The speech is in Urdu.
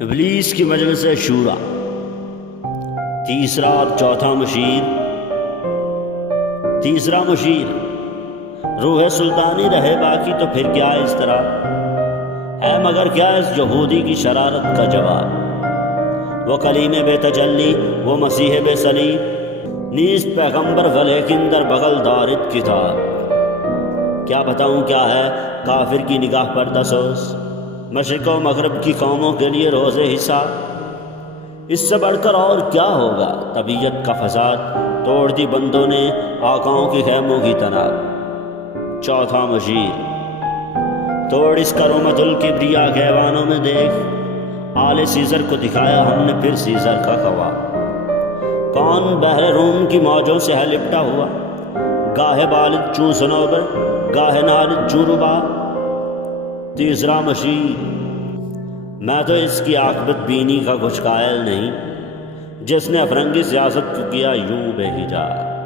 ابلیس کی مجلس شورا، تیسرا اور چوتھا مشیر۔ تیسرا مشیر، روح سلطانی رہے باقی تو پھر کیا اس طرح ہے، مگر کیا اس یہودی کی شرارت کا جواب۔ وہ کلیم بے تجلی، وہ مسیح بے صلیب، نیست پیغمبر ولیکن در بغل دارد کتاب۔ کیا بتاؤں کیا ہے کافر کی نگاہ پر دسوس، مشرق و مغرب کی قوموں کے لیے روز حساب۔ اس سے بڑھ کر اور کیا ہوگا، طبیعت کا فساد، توڑ دی بندوں نے آقاؤں کی خیموں کی تناب۔ چوتھا مشیر، توڑ اس کرامت الکبریا کے ایوانوں میں دیکھ، آل سیزر کو دکھایا ہم نے پھر سیزر کا خواب۔ کون بحر روم کی موجوں سے ہے لپٹا ہوا، گاہے بالد چوں صنوبر، گاہے نالد چوں ربا۔ تیسرا مشیر، میں تو اس کی عاقبت بینی کا کچھ قائل نہیں، جس نے افرنگی سیاست کو کیا یوں بے حجاب۔